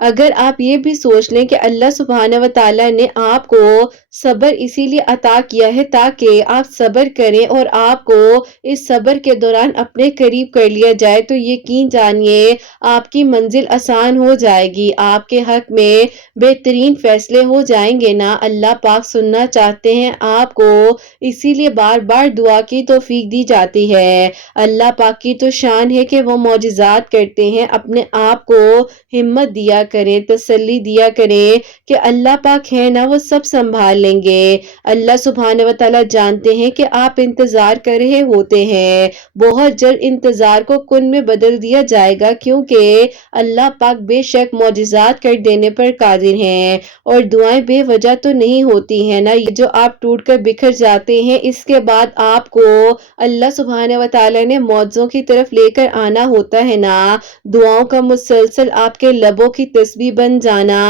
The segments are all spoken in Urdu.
اگر آپ یہ بھی سوچ لیں کہ اللہ سبحانہ و تعالیٰ نے آپ کو صبر اسی لیے عطا کیا ہے تاکہ آپ صبر کریں اور آپ کو اس صبر کے دوران اپنے قریب کر لیا جائے، تو یقین جانیے آپ کی منزل آسان ہو جائے گی، آپ کے حق میں بہترین فیصلے ہو جائیں گے نا۔ اللہ پاک سننا چاہتے ہیں آپ کو، اسی لیے بار بار دعا کی توفیق دی جاتی ہے۔ اللہ پاک کی تو شان ہے کہ وہ معجزات کرتے ہیں، اپنے آپ کو ہمت دیا کریں، تسلی دیا کریں کہ اللہ پاک ہے نا، وہ سب سنبھال لیں گے۔ اللہ سبحانہ و تعالیٰ جانتے ہیں کہ آپ انتظار کر رہے ہوتے ہیں، بہت جلد انتظار کو کن میں بدل دیا جائے گا، کیونکہ اللہ پاک بے شک معجزات کر دینے پر قادر ہیں۔ اور دعائیں بے وجہ تو نہیں ہوتی ہیں نا، یہ جو آپ ٹوٹ کر بکھر جاتے ہیں، اس کے بعد آپ کو اللہ سبحانہ و تعالیٰ نے معجزوں کی طرف لے کر آنا ہوتا ہے نا۔ دعاؤں کا مسلسل آپ کے لبوں کی تسبیح بن جانا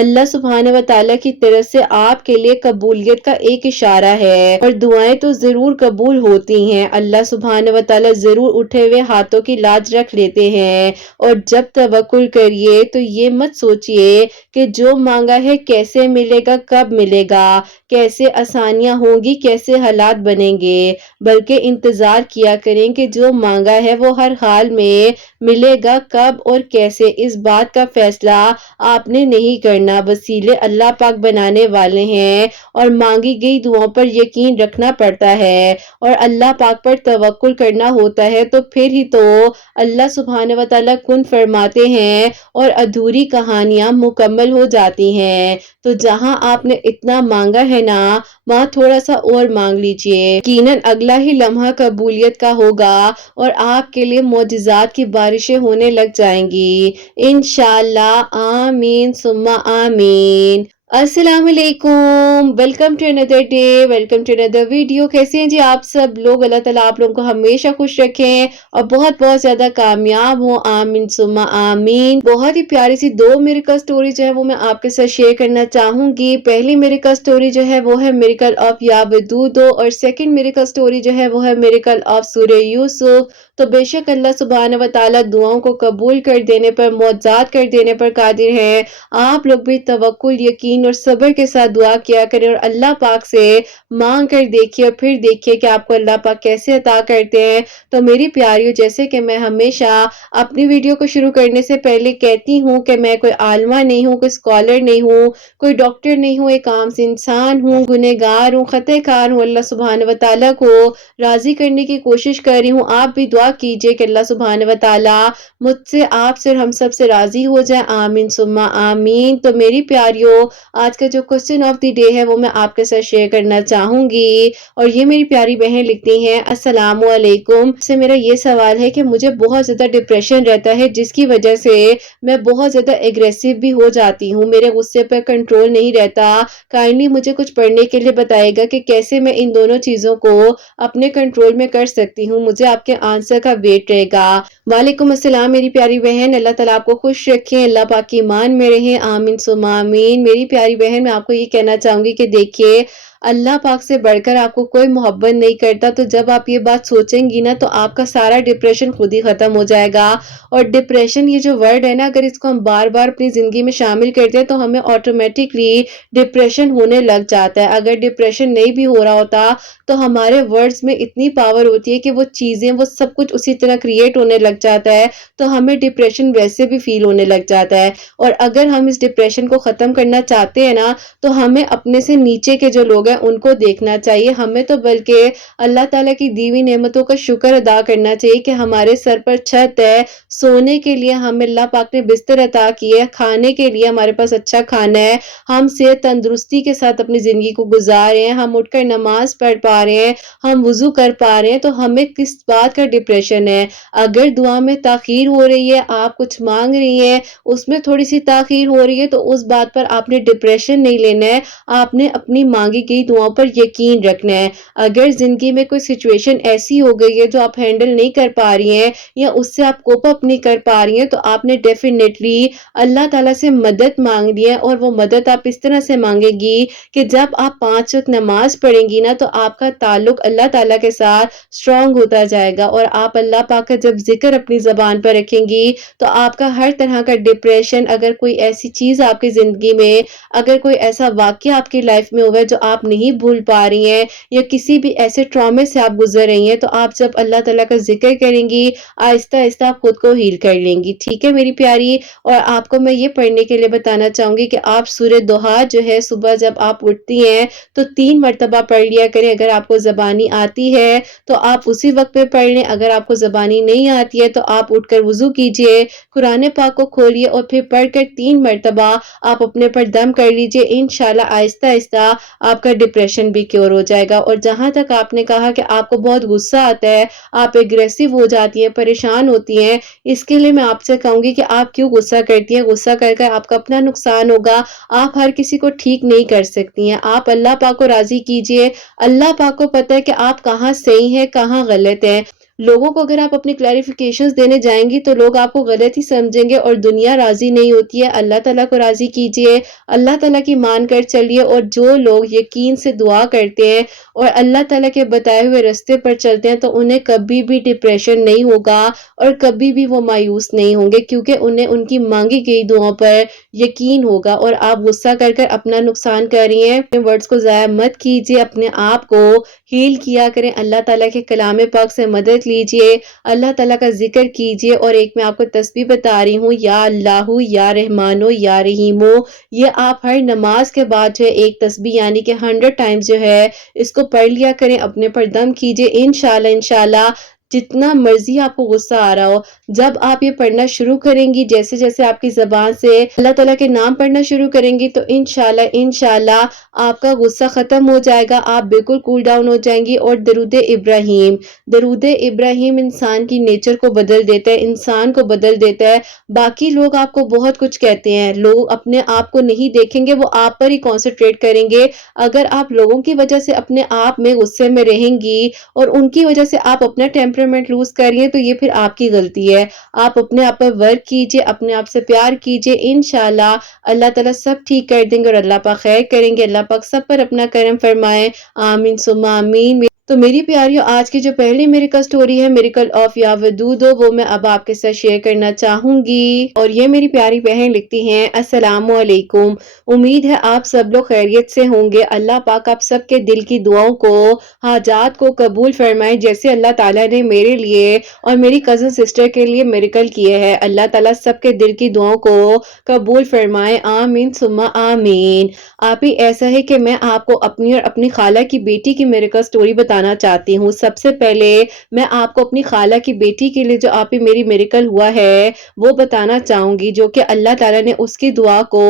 اللہ سبحانہ و تعالیٰ کی طرف سے آپ کے لیے قبولیت کا ایک اشارہ ہے، اور دعائیں تو ضرور قبول ہوتی ہیں۔ اللہ سبحانہ و تعالیٰ ضرور اٹھے ہوئے ہاتھوں کی لاج رکھ لیتے ہیں۔ اور جب توکل کریے تو یہ مت سوچئے کہ جو مانگا ہے کیسے ملے گا، کب ملے گا، کیسے آسانیاں ہوں گی، کیسے حالات بنیں گے، بلکہ انتظار کیا کریں کہ جو مانگا ہے وہ ہر حال میں ملے گا، کب اور کیسے اس بات کا فیصلہ آپ نے نہیں کرنا، وسیلے اللہ پاک بنانے والے ہیں، اور مانگی گئی دعاؤں پر یقین رکھنا پڑتا ہے اور اللہ پاک پر توکل کرنا ہوتا ہے، تو پھر ہی تو اللہ سبحانہ و تعالیٰ کن فرماتے ہیں اور ادھوری کہانیاں مکمل ہو جاتی ہیں۔ تو جہاں آپ نے اتنا مانگا ہے نا، وہاں تھوڑا سا اور مانگ لیجئے، یقیناً اگلا ہی لمحہ قبولیت کا ہوگا اور آپ کے لیے معجزات کی بارشیں ہونے لگ جائیں گی انشاءاللہ۔ آمین ثم آمین۔ السلام علیکم، ویلکم ٹو اندر ڈے، ویلکم ٹو اندر ویڈیو۔ کیسے ہیں جی آپ سب لوگ؟ اللہ تعالیٰ آپ لوگوں کو ہمیشہ خوش رکھیں اور بہت بہت زیادہ کامیاب ہوں، آمین ثم آمین۔ بہت ہی پیاری سی دو میریکل سٹوری جو ہے وہ میں آپ کے ساتھ شیئر کرنا چاہوں گی۔ پہلی میریکل سٹوری جو ہے وہ ہے میریکل آف یا ودودو، اور سیکنڈ میریکل سٹوری جو ہے وہ ہے میریکل آف سورہ یوسف۔ تو بے شک اللہ سبحانہ و تعالیٰ دعاؤں کو قبول کر دینے پر، معجزات کر دینے پر قادر ہے۔ آپ لوگ بھی توکل، یقین اور صبر کے ساتھ دعا کیا کریں اور اللہ پاک سے مانگ کر دیکھیے اور پھر دیکھیے کہ آپ کو اللہ پاک کیسے عطا کرتے ہیں۔ تو میری پیاریوں، جیسے کہ میں ہمیشہ اپنی ویڈیو کو شروع کرنے سے پہلے کہتی ہوں کہ میں کوئی عالمہ نہیں ہوں، کوئی اسکالر نہیں ہوں، کوئی ڈاکٹر نہیں ہوں، ایک عام سی انسان ہوں، گنہگار ہوں، خطا کار ہوں۔ اللہ سبحانہ و تعالیٰ کو راضی کرنے کی کوشش کر رہی ہوں۔ آپ بھی دعا کیجئے کہ اللہ سبحانہ و تعالیٰ مجھ سے، آپ سے اور ہم سب سے راضی ہو جائے، آمین ثم آمین۔ تو میری پیاریوں، آج کا جو کوسچن آف دی ڈے ہے وہ میں آپ کے ساتھ شیئر کرنا چاہوں گی، اور یہ میری پیاری بہن لکھتی ہیں، السلام علیکم، سے میرا یہ سوال ہے کہ مجھے بہت زیادہ ڈپریشن رہتا ہے، جس کی وجہ سے میں بہت زیادہ ایگریسو بھی ہو جاتی ہوں، میرے غصے پر کنٹرول نہیں رہتا۔ کائنڈلی مجھے کچھ پڑھنے کے لیے بتائے گا کہ کیسے میں ان دونوں چیزوں کو اپنے کنٹرول میں کر سکتی ہوں۔ مجھے آپ کے آنسر کا ویٹ رہے گا۔ وعلیکم السلام میری پیاری بہن، اللہ تعالیٰ آپ کو خوش رکھیں، اللہ پاک کی ایمان میں رہیں، آمین ثم آمین۔ میری پیاری بہن، میں آپ کو یہ کہنا چاہوں گی کہ دیکھیے، اللہ پاک سے بڑھ کر آپ کو کوئی محبت نہیں کرتا، تو جب آپ یہ بات سوچیں گی نا تو آپ کا سارا ڈپریشن خود ہی ختم ہو جائے گا۔ اور ڈپریشن یہ جو ورڈ ہے نا، اگر اس کو ہم بار بار اپنی زندگی میں شامل کرتے ہیں تو ہمیں آٹومیٹکلی ڈپریشن ہونے لگ جاتا ہے۔ اگر ڈپریشن نہیں بھی ہو رہا ہوتا تو ہمارے ورڈز میں اتنی پاور ہوتی ہے کہ وہ چیزیں، وہ سب کچھ اسی طرح کریٹ ہونے لگ جاتا ہے، تو ہمیں ڈپریشن ویسے بھی فیل ہونے لگ جاتا ہے۔ اور اگر ہم اس ڈپریشن کو ختم کرنا چاہتے ہیں نا، تو ہمیں اپنے سے نیچے کے جو لوگ ہیں ان کو دیکھنا چاہیے، ہمیں تو بلکہ اللہ تعالیٰ کی دی ہوئی نعمتوں کا شکر ادا کرنا چاہیے کہ ہمارے سر پر چھت ہے، سونے کے لیے ہمیں اللہ پاک نے بستر عطا کی ہے، کھانے کے لیے ہمارے پاس اچھا کھانا ہے، ہم صحت تندرستی کے ساتھ اپنی زندگی کو گزار رہے ہیں، ہم اٹھ کر نماز پڑھ پا رہے ہیں، ہم وضو کر پا رہے ہیں، تو ہمیں کس بات کا ڈپریشن ہے؟ اگر دعا میں تاخیر ہو رہی ہے، آپ کچھ مانگ رہی ہیں، اس میں تھوڑی سی تاخیر ہو رہی ہے، تو اس بات پر آپ نے ڈپریشن نہیں لینا ہے، آپ نے اپنی مانگی گئی گئی دعاؤں پر یقین رکھنا ہے. اگر زندگی میں کوئی سچویشن ایسی ہو گئی ہے جو آپ ہینڈل نہیں کر پا رہی ہیں یا اس سے آپ کوپ اپ نہیں کر پا رہی ہیں تو آپ نے ڈیفینیٹلی اللہ تعالیٰ سے مدد مانگنی ہے. اور وہ مدد آپ اس طرح سے مانگے گی کہ جب آپ 5 وقت نماز پڑھیں گی نا تو آپ کا تعلق اللہ تعالیٰ کے ساتھ اسٹرانگ ہوتا جائے گا. اور آپ اللہ پاک کا جب ذکر اپنی زبان پر رکھیں گی تو آپ کا ہر طرح کا ڈپریشن، اگر کوئی ایسی چیز آپ کی زندگی میں، اگر کوئی ایسا واقعہ آپ کی لائف میں ہوا ہے جو آپ نہیں بھول پا رہی ہیں یا کسی بھی ایسے ٹرامے سے آپ گزر رہی ہیں، تو آپ جب اللہ تعالیٰ کا ذکر کریں گی آہستہ آہستہ آپ خود کو ہیل کر لیں گی. ٹھیک ہے میری پیاری. اور آپ کو میں یہ پڑھنے کے لیے بتانا چاہوں گی کہ آپ سورہ دوحہ جو ہے صبح جب آپ اٹھتی ہیں تو 3 مرتبہ پڑھ لیا کریں. اگر آپ کو زبانی آتی ہے تو آپ اسی وقت پہ پڑھ لیں. اگر آپ کو زبانی نہیں آتی ہے تو آپ اٹھ کر وضو کیجئے، قرآن پاک کو کھولیے اور پھر پڑھ کر 3 مرتبہ آپ اپنے پر دم کر لیجئے. انشاءاللہ آہستہ آہستہ آپ کا ڈپریشن بھی کیور ہو جائے گا. اور جہاں تک آپ نے کہا کہ آپ کو بہت غصہ آتا ہے، آپ اگریسو ہو جاتی ہیں، پریشان ہوتی ہیں، اس کے لیے میں آپ سے کہوں گی کہ آپ کیوں غصہ کرتی ہیں؟ غصہ کر کر آپ کا اپنا نقصان ہوگا. آپ ہر کسی کو ٹھیک نہیں کر سکتی ہیں. آپ اللہ پاک کو راضی کیجئے. اللہ پاک کو پتہ ہے کہ آپ کہاں صحیح ہیں کہاں غلط ہیں. لوگوں کو اگر آپ اپنی کلیریفیکیشنز دینے جائیں گی تو لوگ آپ کو غلط ہی سمجھیں گے اور دنیا راضی نہیں ہوتی ہے. اللہ تعالیٰ کو راضی کیجئے، اللہ تعالیٰ کی مان کر چلیے. اور جو لوگ یقین سے دعا کرتے ہیں اور اللہ تعالیٰ کے بتائے ہوئے راستے پر چلتے ہیں تو انہیں کبھی بھی ڈپریشن نہیں ہوگا اور کبھی بھی وہ مایوس نہیں ہوں گے، کیونکہ انہیں ان کی مانگی گئی دعاؤں پر یقین ہوگا. اور آپ غصہ کر کر اپنا نقصان کر رہی ہیں. اپنے ورڈز کو ضائع مت کیجئے، اپنے آپ کو ہیل کیا کریں. اللہ تعالیٰ کے کلام پاک سے مدد لیجئے، اللہ تعالیٰ کا ذکر کیجئے. اور ایک میں آپ کو تسبیح بتا رہی ہوں، یا اللہ یا رحمانو یا رحیمو. یہ آپ ہر نماز کے بعد جو ہے ایک تسبیح یعنی کہ 100 ٹائمز جو ہے اس کو پڑھ لیا کریں. اپنے پر دم کیجئے. انشاءاللہ جتنا مرضی آپ کو غصہ آ رہا ہو، جب آپ یہ پڑھنا شروع کریں گی، جیسے جیسے آپ کی زبان سے اللہ تعالیٰ کے نام پڑھنا شروع کریں گی تو انشاءاللہ آپ کا غصہ ختم ہو جائے گا. آپ بالکل کول ڈاؤن ہو جائیں گی. اور درود ابراہیم انسان کی نیچر کو بدل دیتا ہے، انسان کو بدل دیتا ہے. باقی لوگ آپ کو بہت کچھ کہتے ہیں، لوگ اپنے آپ کو نہیں دیکھیں گے، وہ آپ پر ہی کانسنٹریٹ کریں گے. اگر آپ لوگوں کی وجہ سے اپنے آپ میں غصے میں رہیں گی اور ان کی وجہ سے آپ اپنا ٹیمپرامنٹ لوز کر رہی ہیں تو یہ پھر آپ کی غلطی ہے. آپ اپنے آپ پر ورک کیجئے، اپنے آپ سے پیار کیجئے. انشاءاللہ اللہ تعالیٰ سب ٹھیک کر دیں گے اور اللہ پاک خیر کریں گے. اللہ پاک سب پر اپنا کرم فرمائے. آمین ثم آمین. تو میری پیاریوں، آج کی جو پہلی میریکل سٹوری ہے میریکل آف یا ودود، وہ میں اب آپ کے ساتھ شیئر کرنا چاہوں گی. اور یہ میری پیاری بہن لکھتی ہیں، السلام علیکم، امید ہے آپ سب لوگ خیریت سے ہوں گے. اللہ پاک آپ سب کے دل کی دعاؤں کو، حاجات کو قبول فرمائے جیسے اللہ تعالیٰ نے میرے لیے اور میری کزن سسٹر کے لیے میریکل کیے ہیں. اللہ تعالیٰ سب کے دل کی دعاؤں کو قبول فرمائے. آمین ثم آمین. آپ ہی ایسا ہے کہ میں آپ کو اپنی اور اپنی خالہ کی بیٹی کی میریکل سٹوری بتانا چاہتی ہوں. سب سے پہلے میں آپ کو اپنی خالہ کی بیٹی کے لیے جو آپ ہی میری میریکل ہوا ہے وہ بتانا چاہوں گی، جو کہ اللہ تعالیٰ نے اس کی دعا کو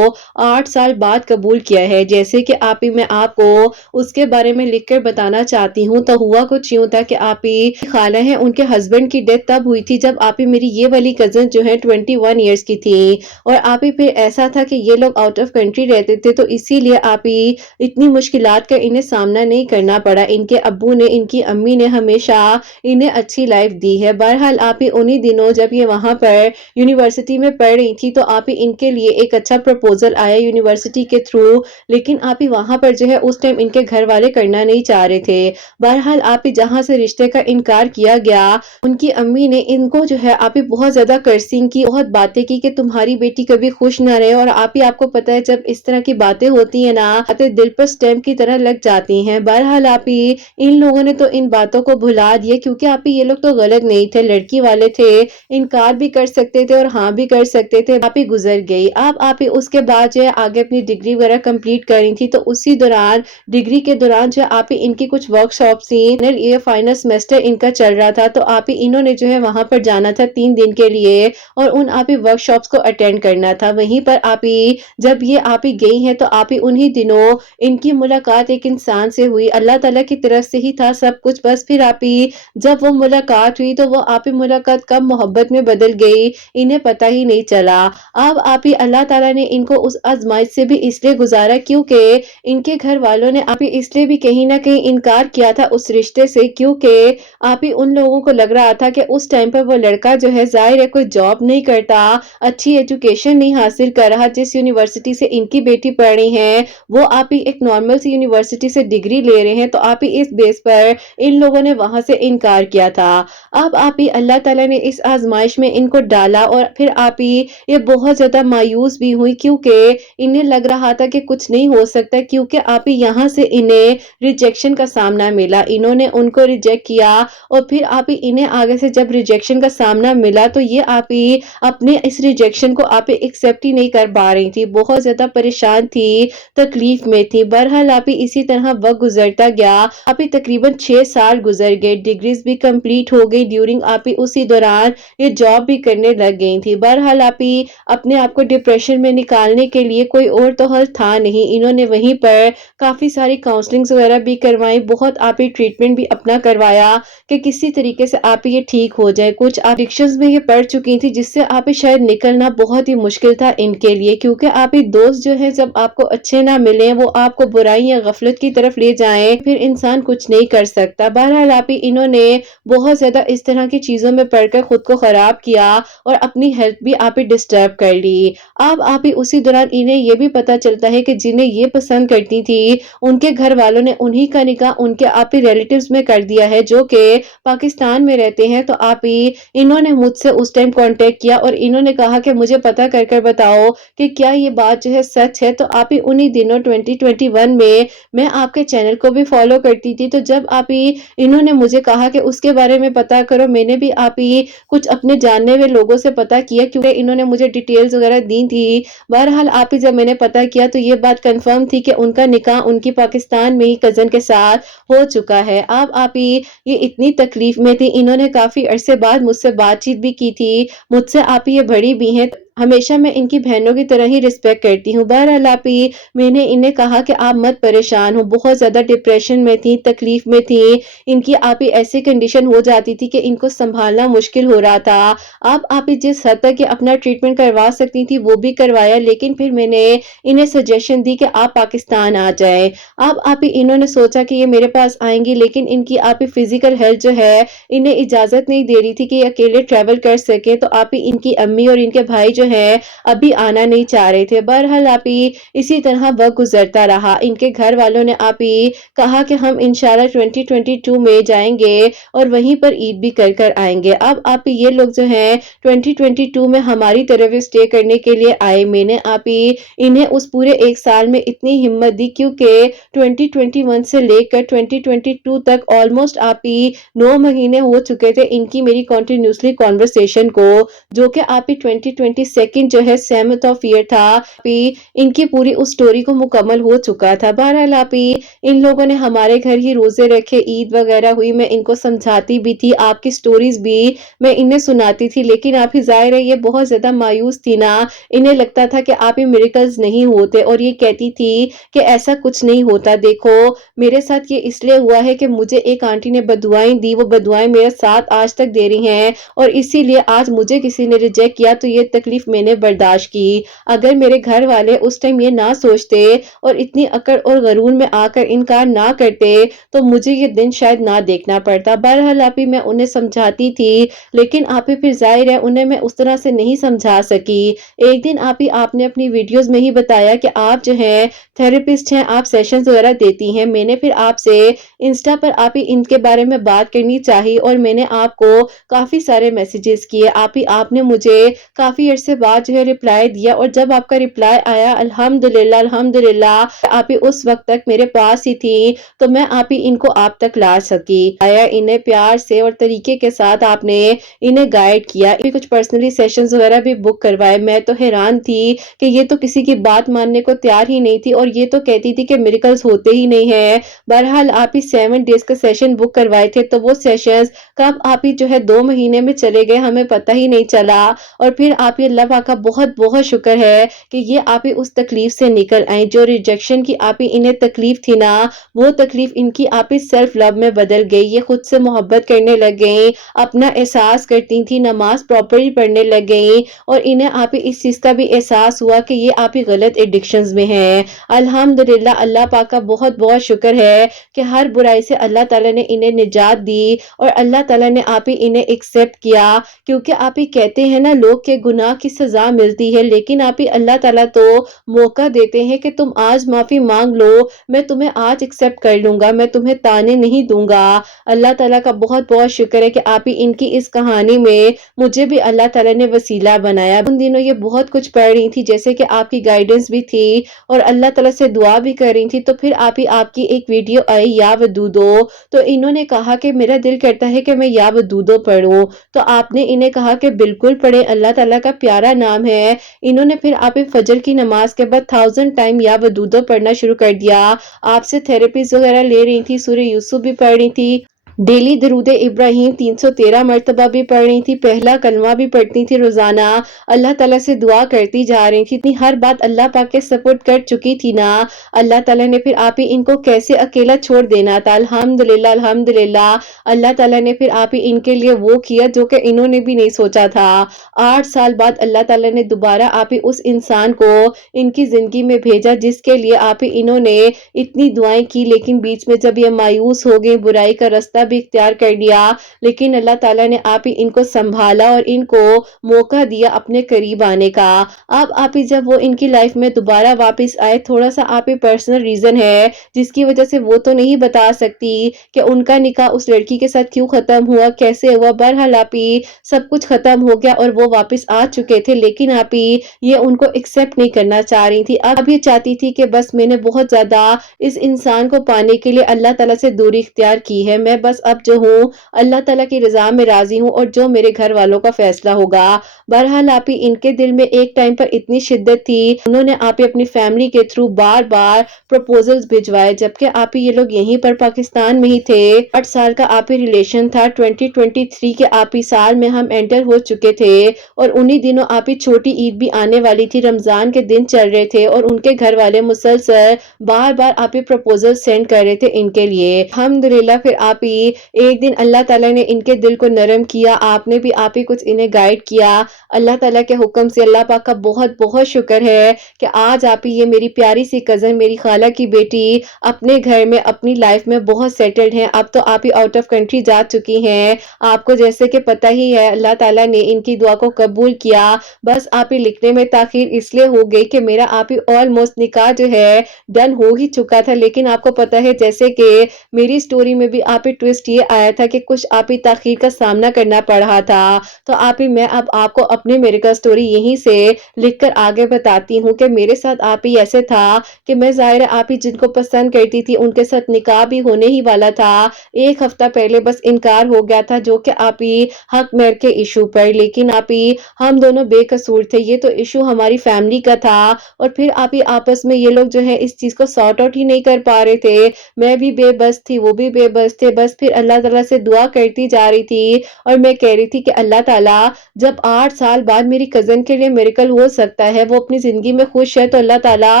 8 سال بعد قبول کیا ہے. جیسے کہ آپ ہی میں آپ کو اس کے بارے میں لکھ کر بتانا چاہتی ہوں. تو ہوا کچھ یوں تھا کہ آپ ہی خالہ ہیں، ان کے ہسبینڈ کی ڈیتھ تب ہوئی تھی جب آپ ہی میری یہ والی کزن جو ہے 21 ایئرس کی تھی. اور آپ ہی پھر ایسا تھا کہ یہ لوگ آؤٹ آف کنٹری رہتے تھے تو اسی لیے آپ ہی اتنی مشکلات کا انہیں سامنا نہیں کرنا پڑا. ان کے ابو نے، ان کی امی نے ہمیشہ انہیں اچھی لائف دی ہے. بہرحال آپ ہی انہی دنوں جب یہ وہاں پر یونیورسٹی میں پڑھ رہی تھی تو آپ ہی ان کے لیے ایک اچھا پروپوزل آیا یونیورسٹی کے تھرو، لیکن آپ ہی وہاں پر جو ہے اس ٹائم ان کے گھر والے کرنا نہیں چاہ رہے تھے. بہرحال آپ ہی جہاں سے رشتے کا انکار کیا گیا، ان کی امی نے ان کو جو ہے آپ ہی بہت زیادہ کرسنگ کی، بہت باتیں کی کہ تمہاری بیٹی کبھی خوش نہ رہے. اور آپ کو پتہ ہے جب اس طرح کی باتیں ہوتی ہیں نا، دل پر سٹیمپ کی طرح لگ جاتی ہیں. بہرحال آپ ہی ان لوگوں نے تو ان باتوں کو بھلا دیے، کیونکہ آپ ہی یہ لوگ تو غلط نہیں تھے، لڑکی والے تھے، انکار بھی کر سکتے تھے اور ہاں بھی کر سکتے تھے. آپ ہی گزر گئی. اب آپ ہی اس کے بعد جو ہے آگے اپنی ڈگری وغیرہ کمپلیٹ کر رہی تھی. تو اسی دوران ڈگری کے دوران جو آپ ہی ان کی کچھ ورک شاپس تھیں، یہ فائنل سیمسٹر ان کا چل رہا تھا. تو آپ ہی انہوں نے جو ہے وہاں پر جانا تھا 3 دن کے لیے اور ان آپ ہی ورک شاپس کو اٹینڈ کرنا تھا. وہیں پر آپ ہی جب یہ آپ ہی گئی ہیں تو آپ ہی انہی دنوں ان کی ملاقات ایک انسان سے ہوئی. اللہ تعالیٰ کی طرف سے ہی تھا سب کچھ، بس پھر آپ ہی جب وہ ملاقات ہوئی تو وہ آپ ہی ملاقات کب محبت میں بدل گئی انہیں پتہ ہی نہیں چلا۔ اب آپ ہی اللہ تعالیٰ نے ان کو اس آزمائش سے بھی اس لیے گزارا کیونکہ ان کے گھر والوں نے آپ ہی اس لیے بھی کہیں نہ کہیں انکار کیا تھا اس رشتے سے، کیونکہ آپ ہی ان لوگوں کو لگ رہا تھا کہ اس ٹائم پر وہ لڑکا جو ہے ظاہر ہے کوئی جاب نہیں کرتا، اچھی ایجوکیشن نہیں حاصل کر رہا، جس یونیورسٹی سے ان کی بیٹی پڑھ رہی ہے وہ آپ ہی ایک نارمل سی یونیورسٹی سے ڈگری لے رہے ہیں، تو آپ ہی اس بیس پر ان لوگوں نے وہاں سے انکار کیا تھا۔ اب آپ ہی اللہ تعالیٰ نے اس آزمائش میں ان کو ڈالا اور پھر آپ ہی یہ بہت زیادہ مایوس بھی ہوئی، کیونکہ انہیں لگ رہا تھا کہ کچھ نہیں ہو سکتا، کیونکہ آپ ہی یہاں سے انہیں ریجیکشن کا سامنا ملا، انہوں نے ان کو ریجیکٹ کیا اور پھر آپ ہی انہیں آگے سے جب ریجیکشن کا سامنا ملا تو یہ آپ ہی اپنے اس ریجیکشن کو آپ ہی ایکسیپٹ ہی نہیں کر پا رہی تھی، بہت زیادہ پریشان تھی، تکلیف میں تھی۔ بہرحال آپ ہی اسی طرح وقت گزرتا گیا، آپ ہی تقریباً 6 سال گزر گئے، ڈگریز بھی کمپلیٹ ہو گئی، ڈیورنگ آپ ہی اسی دوران یہ جاب بھی کرنے لگ گئی تھی۔ بہرحال آپ ہی اپنے آپ کو ڈپریشن میں نکالنے کے لیے کوئی اور تو حل تھا نہیں، انہوں نے وہیں پر کافی ساری کاؤنسلنگز وغیرہ بھی کروائی، بہت آپ ہی ٹریٹمنٹ بھی اپنا کروایا کہ کسی طریقے سے آپ یہ ٹھیک ہو جائے۔ کچھ ایڈکشنز میں یہ پڑ چکی تھی جس سے آپ شاید نکلنا بہت ہی مشکل تھا ان کے لیے، کیونکہ آپ ہی دوست جو ہیں جب آپ کو اچھے نہ ملیں، وہ آپ کو برائی یا غفلت کی طرف لے جائیں، پھر انسان کچھ نہیں کر سکتا۔ بہرحال آپ ہی انہوں نے بہت زیادہ اس طرح کی چیزوں میں پڑھ کر خود کو خراب کیا اور اپنی ہیلتھ بھی آپ ہی ڈسٹرب کر لی۔ اب آپ ہی اسی دوران انہیں یہ بھی پتا چلتا ہے کہ جنہیں یہ پسند کرتی تھی ان کے گھر والوں نے انہی کا نکاح ان کے آپ ہی ریلیٹیوز میں کر دیا ہے جو کہ پاکستان میں رہتے ہیں۔ تو آپ ہی انہوں نے مجھ سے اس ٹائم کانٹیکٹ کیا اور انہوں نے کہا کہ مجھے پتا کر کر بتاؤ کہ کیا یہ بات جو ہے سچ ہے۔ تو آپ ہی انہی دنوں 2021 میں آپ کے چینل کو بھی فالو کرتی تھی، تو جب آپ ہی انہوں نے مجھے کہا کہ اس کے بارے میں پتا کرو، میں نے بھی آپ ہی کچھ اپنے جاننے ہوئے لوگوں سے پتا کیا کیونکہ انہوں نے مجھے ڈیٹیلز وغیرہ دی تھی۔ بہرحال آپ ہی جب میں نے پتا کیا تو یہ بات کنفرم تھی کہ ان کا نکاح ان کی پاکستان میں ہی کزن کے ساتھ ہو چکا ہے۔ اب آپ ہی یہ اتنی تکلیف میں تھی، انہوں نے کافی عرصے بعد مجھ سے بات چیت بھی کی تھی، مجھ سے آپ ہی یہ بڑی بھی ہیں، ہمیشہ میں ان کی بہنوں کی طرح ہی رسپیکٹ کرتی ہوں۔ بہرحال آپ ہی میں نے انہیں کہا کہ آپ مت پریشان ہو، بہت زیادہ ڈپریشن میں تھی، تکلیف میں تھی، ان کی آپ ہی ایسی کنڈیشن ہو جاتی تھی کہ ان کو سنبھالنا مشکل ہو رہا تھا۔ اب آپ ہی جس حد تک کہ اپنا ٹریٹمنٹ کروا سکتی تھی وہ بھی کروایا، لیکن پھر میں نے انہیں سجیشن دی کہ آپ پاکستان آ جائیں۔ اب آپ ہی انہوں نے سوچا کہ یہ میرے پاس آئیں گی، لیکن ان کی آپ ہی فزیکل ہیلتھ جو ہے انہیں اجازت نہیں دے رہی تھی کہ یہ اکیلے ٹریول کر سکے، تو آپ ہی ان کی امی اور ان کے بھائی جو ہے ابھی آنا نہیں چاہ رہے تھے۔ بہرحال آپ ہی اسی طرح وقت گزرتا رہا، ان کے گھر والوں نے آپ ہی کہا کہ ہم انشاءاللہ 2022 میں جائیں گے اور وہیں پر عید بھی کر کر آئیں گے۔ اب آپ ہی یہ لوگ جو ہیں 2022 میں ہماری طرف اسٹے کرنے کے لیے آئے، میں نے آپ ہی انہیں اس پورے ایک سال میں اتنی ہمت دی، کیونکہ 2021 سے لے کر 2022 تک آلموسٹ آپ ہی 9 مہینے ہو چکے تھے ان کی میری کنٹینیوسلی کانورسیشن کو، جو کہ آپ ہی 2022 جو ہے 7th آف ایئر تھا، آپ ہی ان کی پوری اس سٹوری کو مکمل ہو چکا تھا۔ بہرحال آپ ہی ان لوگوں نے ہمارے گھر ہی روزے رکھے، عید وغیرہ ہوئی، میں ان کو سمجھاتی بھی تھی، آپ کی سٹوریز بھی میں انہیں سناتی تھی، لیکن آپ ہی ظاہر ہے یہ بہت زیادہ مایوس تھی نا، انہیں لگتا تھا کہ آپ ہی میریکلز نہیں ہوتے، اور یہ کہتی تھی کہ ایسا کچھ نہیں ہوتا، دیکھو میرے ساتھ یہ اس لیے ہوا ہے کہ مجھے ایک آنٹی نے بددعائیں دی، وہ بددعائیں میرے ساتھ آج تک دے رہی ہیں، اور اسی لیے آج مجھے کسی نے ریجیکٹ کیا تو یہ تکلیف میں نے برداشت کی۔ اگر میرے گھر والے اس ٹائم یہ نہ سوچتے اور اتنی اکڑ اور غرور میں آ کر انکار نہ کرتے تو مجھے یہ دن شاید نہ دیکھنا پڑتا۔ بہرحال آپ ہی میں انہیں سمجھاتی تھی، لیکن آپ ہی پھر ظاہر ہے انہیں میں اس طرح سے نہیں سمجھا سکی۔ ایک دن آپ نے اپنی ویڈیوز میں ہی بتایا کہ آپ جو ہیں تھراپسٹ ہیں، آپ سیشنز وغیرہ دیتی ہیں، میں نے پھر آپ سے انسٹا پر آپ ہی ان کے بارے میں بات کرنی چاہی اور میں نے آپ کو کافی سارے میسیجز کیے، آپ نے مجھے کافی عرصے بعد جو ہے رپلائی دیا، اور جب آپ کا رپلائی آیا الحمدللہ آپ ہی اس وقت تک میرے پاس ہی تھی تو میں آپ ہی ان کو آپ تک لا سکی، انہیں پیار سے اور طریقے کے ساتھ آپ نے انہیں گائیڈ کیا، کچھ پرسنلی سیشنز وغیرہ بھی بک کروائے۔ میں تو حیران تھی کہ یہ تو کسی کی بات ماننے کو تیار ہی نہیں تھی، اور یہ تو کہتی تھی کہ میریکلز ہوتے ہی نہیں ہیں۔ بہرحال آپ ہی 7 ڈیز کا سیشن بک کروائے تھے، تو وہ سیشنز کب آپ ہی جو ہے 2 مہینے میں چلے گئے ہمیں پتہ ہی نہیں چلا، اور پھر آپ ہی اللہ اللہ پاک کا بہت بہت شکر ہے کہ یہ آپ ہی اس تکلیف سے نکل آئیں. جو ریجیکشن کی آپ ہی انہیں تکلیف تھی نا، وہ تکلیف ان کی آپ ہی سیلف لو میں بدل گئی. یہ خود سے محبت کرنے لگ گئیں، اپنا احساس کرتی تھی، نماز پراپرلی پڑھنے لگ گئیں، اور انہیں آپ ہی اس چیز کا بھی احساس ہوا کہ یہ آپ ہی غلط ایڈکشنز میں ہیں. الحمدللہ اللہ پاک کا بہت بہت شکر ہے کہ ہر برائی سے اللہ تعالیٰ نے انہیں نجات دی، اور اللہ تعالیٰ نے آپ ہی انہیں ایکسپٹ کیا. کیونکہ آپ ہی کہتے ہیں نا، لوگ کے گناہ کی سزا ملتی ہے، لیکن آپ ہی اللہ تعالیٰ تو موقع دیتے ہیں کہ تم آج معافی مانگ لو، میں تمہیں آج ایکسپٹ کر لوں گا، میں تمہیں تانے نہیں دوں گا. اللہ تعالیٰ کا بہت بہت شکر ہے کہ آپ ہی ان کی اس کہانی میں مجھے بھی اللہ تعالیٰ نے وسیلہ بنایا. ان دنوں یہ بہت کچھ پڑھ رہی تھی، جیسے کہ آپ کی گائیڈنس بھی تھی اور اللہ تعالیٰ سے دعا بھی کر رہی تھی. تو پھر آپ ہی آپ کی ایک ویڈیو آئی یا ودودو، تو انہوں نے کہا کہ میرا دل کرتا ہے کہ میں یا ودودو پڑھوں. تو آپ نے انہیں کہا کہ بالکل پڑھیں، اللہ تعالیٰ کا پیارا نام ہے. انہوں نے پھر آپ فجر کی نماز کے بعد 1000 ٹائم یا ودودو پڑھنا شروع کر دیا. آپ سے تھراپیز وغیرہ لے رہی تھی، سورہ یوسف بھی پڑھ رہی تھی، ڈیلی درود ابراہیم 313 مرتبہ بھی پڑھ رہی تھی، پہلا کلمہ بھی پڑھتی تھی روزانہ، اللہ تعالیٰ سے دعا کرتی جا رہی تھی. اتنی ہر بات اللہ پاک کے سپورٹ کر چکی تھی نا، اللہ تعالیٰ نے پھر آپ ہی ان کو کیسے اکیلا چھوڑ دینا تھا. الحمدللہ الحمدللہ اللہ تعالیٰ نے پھر آپ ہی ان کے لیے وہ کیا جو کہ انہوں نے بھی نہیں سوچا تھا. 8 سال بعد اللہ تعالیٰ نے دوبارہ آپ ہی اس انسان کو ان کی زندگی میں بھیجا جس کے لیے آپ ہی انہوں نے اتنی دعائیں کی. لیکن بیچ میں جب یہ مایوس ہو گئے، برائی کا رستہ بھی اختیار کر لیا، لیکن اللہ تعالیٰ نے آپ ہی ان کو سنبھالا اور ان کو موقع دیا اپنے قریب آنے کا. اب آپ ہی جب وہ ان کی لائف میں دوبارہ واپس آئے، تھوڑا سا آپ ہی پرسنل ریزن ہے جس کی وجہ سے وہ تو نہیں بتا سکتی کہ ان کا نکاح اس لڑکی کے ساتھ کیوں ختم ہوا، کیسے ہوا. بہرحال آپ ہی سب کچھ ختم ہو گیا اور وہ واپس آ چکے تھے، لیکن آپ ہی یہ ان کو ایکسپٹ نہیں کرنا چاہ رہی تھی. اب یہ چاہتی تھی کہ بس میں نے بہت زیادہ اس انسان کو پانے کے لیے اللہ تعالیٰ سے دوری اختیار کی ہے، میں بس اب جو ہوں اللہ تعالیٰ کی رضا میں راضی ہوں اور جو میرے گھر والوں کا فیصلہ ہوگا. بہرحال آپ ہی ان کے دل میں ایک ٹائم پر اتنی شدت تھی، انہوں نے آپ ہی اپنی فیملی کے تھرو بار بار پروپوزلز بھجوائے، جبکہ آپ ہی یہ لوگ یہیں پر پاکستان میں ہی تھے. 8 سال کا آپ ہی ریلیشن تھا. 2023 کے آپ ہی سال میں ہم انٹر ہو چکے تھے، اور انہی دنوں آپ ہی چھوٹی عید بھی آنے والی تھی، رمضان کے دن چل رہے تھے، اور ان کے گھر والے مسلسل بار بار آپ ہی پروپوزل سینڈ کر رہے تھے ان کے لیے. الحمدللہ پھر آپ ہی ایک دن اللہ تعالیٰ نے ان کے دل کو نرم کیا، آپ نے بھی آپ ہی کچھ انہیں گائیڈ کیا. اللہ تعالیٰ کے حکم سے اللہ پاک کا بہت بہت شکر ہے کہ آج آپ ہی یہ میری پیاری سی کزن، میری خالہ کی بیٹی اپنے گھر میں اپنی لائف میں بہت سیٹلڈ ہیں. اب تو آپ ہی آؤٹ آف کنٹری جا چکی ہیں. آپ کو جیسے کہ پتہ ہی ہے اللہ تعالیٰ نے ان کی دعا کو قبول کیا. بس آپ ہی لکھنے میں تاخیر اس لیے ہو گئی کہ میرا آپ ہی آلموسٹ نکاح جو ہے ڈن ہو ہی چکا تھا، لیکن آپ کو پتہ ہے جیسے کہ میری سٹوری میں بھی آپ ہی ٹویسٹ یہ آیا تھا کہ کچھ آپ ہی تاخیر کا سامنا کرنا پڑ رہا تھا. تو آپ ہی میں اب آپ کو اپنے میریکل سٹوری یہیں سے لکھ کر آگے بتاتی ہوں کہ میرے ساتھ آپ ہی ایسے تھا کہ میں ظاہر آپ ہی جن کو پسند کرتی تھی ان کے ساتھ نکاح بھی ہونے ہی والا تھا. 1 ہفتہ پہلے بس انکار ہو گیا تھا، جو کہ آپ ہی حق مہر کے ایشو پر، لیکن آپ ہی ہم دونوں بے قصور تھے، یہ تو ایشو ہماری فیملی کا تھا. اور پھر آپ ہی آپس میں یہ لوگ جو ہے اس چیز کو سارٹ آؤٹ ہی نہیں کر پا رہے تھے. میں بھی بے بس تھی، وہ بھی بے بس تھے. بس پھر اللہ تعالیٰ سے دعا کرتی جا رہی تھی اور میں کہہ رہی تھی کہ اللہ تعالیٰ جب 8 سال بعد میری کزن کے لیے میریکل ہو سکتا ہے، وہ اپنی زندگی میں خوش ہے، تو اللہ تعالیٰ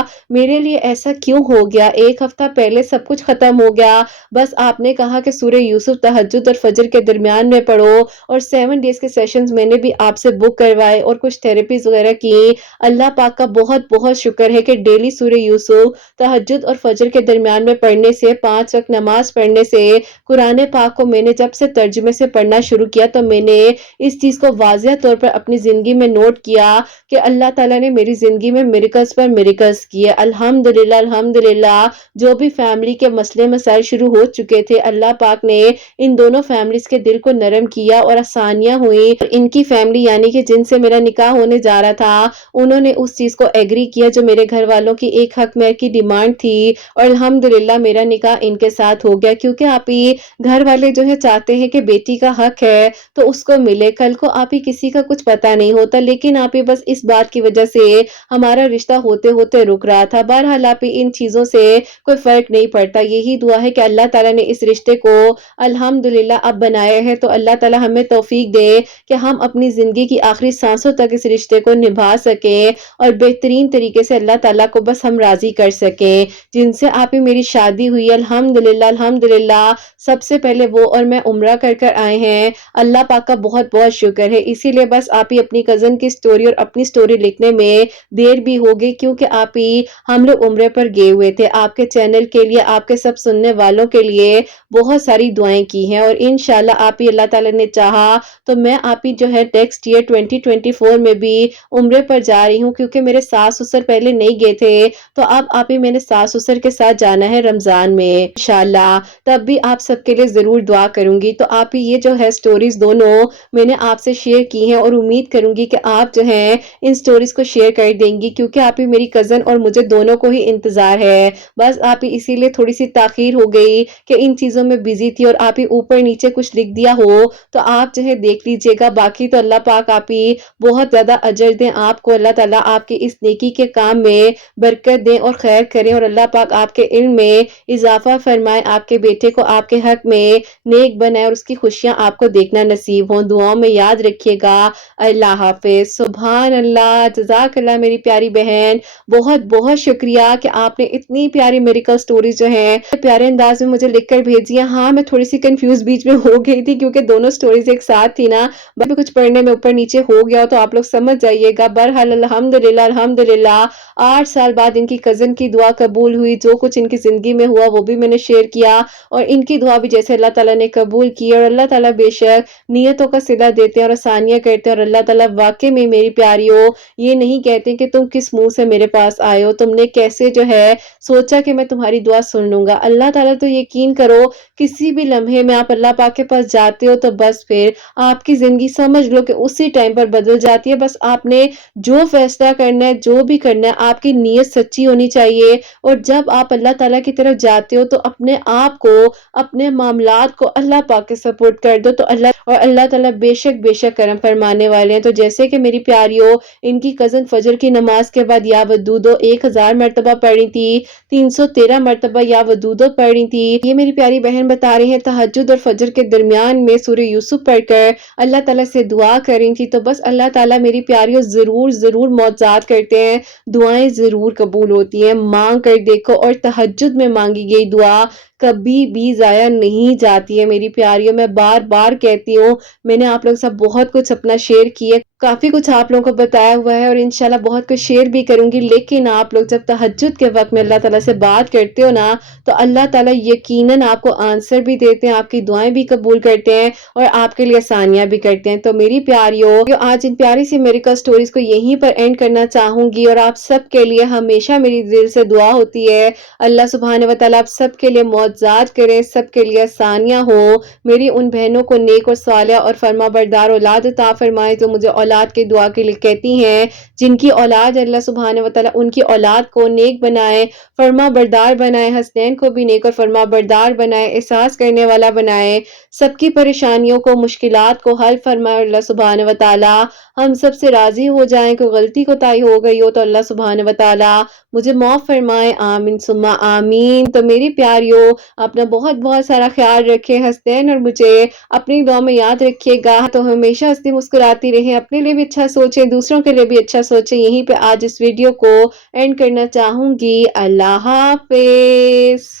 میرے لیے ایسا کیوں ہو گیا؟ 1 ہفتہ پہلے سب کچھ ختم ہو گیا. بس آپ نے کہا کہ سورہ یوسف تہجد اور فجر کے درمیان میں پڑھو، اور 7 ڈیز کے سیشنز میں نے بھی آپ سے بک کروائے اور کچھ تھراپیز وغیرہ کی. اللہ پاک کا بہت بہت شکر ہے کہ ڈیلی سورہ یوسف تہجد اور فجر کے درمیان میں پڑھنے سے، 5 وقت نماز پڑھنے سے، قرآن پاک کو میں نے جب سے ترجمے سے پڑھنا شروع کیا تو میں نے اس چیز کو واضح طور پر اپنی زندگی میں نوٹ کیا کہ اللہ تعالیٰ نے میری زندگی میں میریکلز پر میریکلز کیے. الحمدللہ الحمدللہ جو بھی فیملی کے مسئلے مسائل شروع ہو چکے تھے، اللہ پاک نے ان دونوں فیملیز کے دل کو نرم کیا اور آسانیاں ہوئی. ان کی فیملی یعنی کہ جن سے میرا نکاح ہونے جا رہا تھا، انہوں نے اس چیز کو ایگری کیا جو میرے گھر والوں کی ایک حق مہر کی ڈیمانڈ تھی، اور الحمدللہ میرا نکاح ان کے ساتھ ہو گیا. کیونکہ آپ ہی گھر والے جو ہے چاہتے ہیں کہ بیٹی کا حق ہے تو اس کو ملے، کل کو آپ ہی کسی کا کچھ پتہ نہیں ہوتا، لیکن آپ ہی بس اس بات کی وجہ سے ہمارا رشتہ ہوتے ہوتے رک رہا تھا۔ بہرحال آپ ہی ان چیزوں سے کوئی فرق نہیں پڑتا، یہی دعا ہے کہ اللہ تعالیٰ نے اس رشتے کو الحمدللہ اب بنایا ہے تو اللہ تعالیٰ ہمیں توفیق دے کہ ہم اپنی زندگی کی آخری سانسوں تک اس رشتے کو نبھا سکیں اور بہترین طریقے سے اللہ تعالیٰ کو بس ہم راضی کر سکیں۔ جن سے آپ ہی میری شادی ہوئی الحمدللہ الحمدللہ، سب سے پہلے وہ اور میں عمرہ کر کر آئے ہیں، اللہ پاک کا بہت بہت شکر ہے۔ اسی لیے بس آپ ہی اپنی کزن کی سٹوری اور اپنی سٹوری لکھنے میں دیر بھی ہو گئی، کیونکہ آپ ہی ہم لوگ عمرے پر گئے ہوئے تھے۔ آپ کے چینل کے لیے، آپ کے سب سننے والوں کے لیے بہت ساری دعائیں کی ہیں، اور انشاءاللہ آپ ہی اللہ تعالیٰ نے چاہا تو میں آپ ہی جو ہے نیکسٹ ایئر 2024 میں بھی عمرے پر جا رہی ہوں، کیونکہ میرے ساس سسر پہلے نہیں گئے تھے تو اب آپ ہی میں نے ساس سسر کے ساتھ جانا ہے رمضان میں انشاءاللہ، تب بھی آپ سب کے لیے ضرور دعا کروں گی۔ تو آپ ہی یہ جو ہے سٹوریز دونوں میں نے آپ سے شیئر کی ہیں، اور امید کروں گی کہ آپ جو ہیں ان سٹوریز کو شیئر کر دیں گی، کیونکہ آپ ہی میری کزن اور مجھے دونوں کو ہی انتظار ہے۔ بس آپ ہی اسی لیے تھوڑی سی تاخیر ہو گئی کہ ان چیزوں میں بزی تھی، اور آپ ہی اوپر نیچے کچھ لکھ دیا ہو تو آپ جو ہے دیکھ لیجئے گا، باقی تو اللہ پاک آپ ہی بہت زیادہ اجر دیں آپ کو، اللہ تعالیٰ آپ کے اس نیکی کے کام میں برکت دیں اور خیر کریں، اور اللہ پاک آپ کے علم میں اضافہ فرمائے، آپ کے بیٹے کو آپ کے حق میں نیک بنائے اور اس کی خوشیاں آپ کو دیکھنا نصیب ہوں۔ دعاؤں میں یاد رکھیے گا۔ اللہ حافظ۔ سبحان اللہ، جزاک اللہ میری پیاری بہن، بہت بہت شکریہ کہ آپ نے اتنی پیاری میریکل سٹوریز جو ہیں پیارے انداز میں مجھے لکھ کر بھیجی ہیں۔ ہاں میں تھوڑی سی کنفیوز بیچ میں ہو گئی تھی، کیونکہ دونوں سٹوریز ایک ساتھ تھی نا، باقی کچھ پڑھنے میں اوپر نیچے ہو گیا تو آپ لوگ سمجھ جائیے گا۔ بہرحال الحمدللہ الحمدللہ 8 سال بعد ان کی کزن کی دعا قبول ہوئی، جو کچھ ان کی زندگی میں ہوا وہ بھی میں نے شیئر کیا، اور ان کی دعا بھی جیسے اللہ تعالیٰ نے قبول کی، اور اللہ تعالیٰ بے شک نیتوں کا صلہ دیتے ہیں اور آسانیاں کرتے ہیں، اور اللہ تعالیٰ واقعی میں میری پیاریوں یہ نہیں کہتے کہ تم کس منہ سے میرے پاس آئے ہو، تم نے کیسے جو ہے سوچا کہ میں تمہاری دعا سن لوں گا۔ اللہ تعالیٰ تو یقین کرو کسی بھی لمحے میں آپ اللہ پاک کے پاس جاتے ہو تو بس پھر آپ کی زندگی سمجھ لو کہ اسی ٹائم پر بدل جاتی ہے۔ بس آپ نے جو فیصلہ کرنا ہے، جو بھی کرنا ہے، آپ کی نیت سچی ہونی چاہیے، اور جب آپ اللہ تعالیٰ کی طرف جاتے ہو تو اپنے آپ کو، اپنے معاملات کو اللہ پاک کے سپورٹ کر دو، تو اللہ تعالیٰ بے شک کرم فرمانے والے ہیں۔ تو جیسے کہ میری پیاریوں ان کی کزن فجر کی نماز کے بعد یا ودودو 1000 مرتبہ پڑھی تھی، 313 مرتبہ یا ودودو پڑھی تھی۔ یہ میری پیاری بہن بتا رہی ہیں تہجد اور فجر کے درمیان میں سورہ یوسف پڑھ کر اللہ تعالیٰ سے دعا کریں تھی۔ تو بس اللہ تعالیٰ میری پیاریوں ضرور ضرور معجزات کرتے ہیں، دعائیں ضرور قبول ہوتی ہیں، مانگ کر دیکھو، اور تہجد میں مانگی گئی دعا کبھی بھی ضائع نہیں جاتی ہے میری پیاریوں۔ میں بار بار کہتی ہوں، میں نے آپ لوگ سب بہت کچھ اپنا شیئر کیا، کافی کچھ آپ لوگوں کو بتایا ہوا ہے، اور انشاءاللہ بہت کچھ شیئر بھی کروں گی، لیکن آپ لوگ جب تہجد کے وقت میں اللہ تعالیٰ سے بات کرتے ہو نا تو اللہ تعالیٰ یقیناً آپ کو آنسر بھی دیتے ہیں، آپ کی دعائیں بھی قبول کرتے ہیں، اور آپ کے لیے آسانیاں بھی کرتے ہیں۔ تو میری پیاریوں آج ان پیاری سی میریکل سٹوریز کو یہیں پر اینڈ کرنا چاہوں گی، اور آپ سب کے لیے ہمیشہ میری دل سے دعا ہوتی ہے اللہ سبحانہ و تعالیٰ آپ سب کے لیے معجزات کریں، سب کے لیے آسانیاں ہوں، میری ان بہنوں کو نیک اور صالحہ اور فرما بردار اولاد عطا فرمائے جو مجھے اولاد کی دعا کے لیے کہتی ہیں، جن کی اولاد اللہ سبحانہ و تعالیٰ ان کی اولاد کو نیک بنائے، فرما بردار بنائے، حسنین کو بھی نیک اور فرما بردار بنائے، احساس کرنے والا بنائے، سب کی پریشانیوں کو، مشکلات کو حل فرمائے، اللہ سبحانہ و تعالیٰ ہم سب سے راضی ہو جائیں، کوئی غلطی کوتاہی ہو گئی ہو تو اللہ سبحانہ و تعالیٰ مجھے معاف فرمائے، آمین ثم آمین۔ تو میری پیاریوں اپنا بہت بہت سارا خیال رکھے، حسنین اور مجھے اپنی دعا میں یاد رکھیے گا، تو ہمیشہ ہنستی مسکراتی رہیں، اپنے لیے بھی اچھا سوچیں، دوسروں کے لیے بھی اچھا سوچیں۔ یہیں پہ آج اس ویڈیو کو اینڈ کرنا چاہوں گی۔ اللہ حافظ۔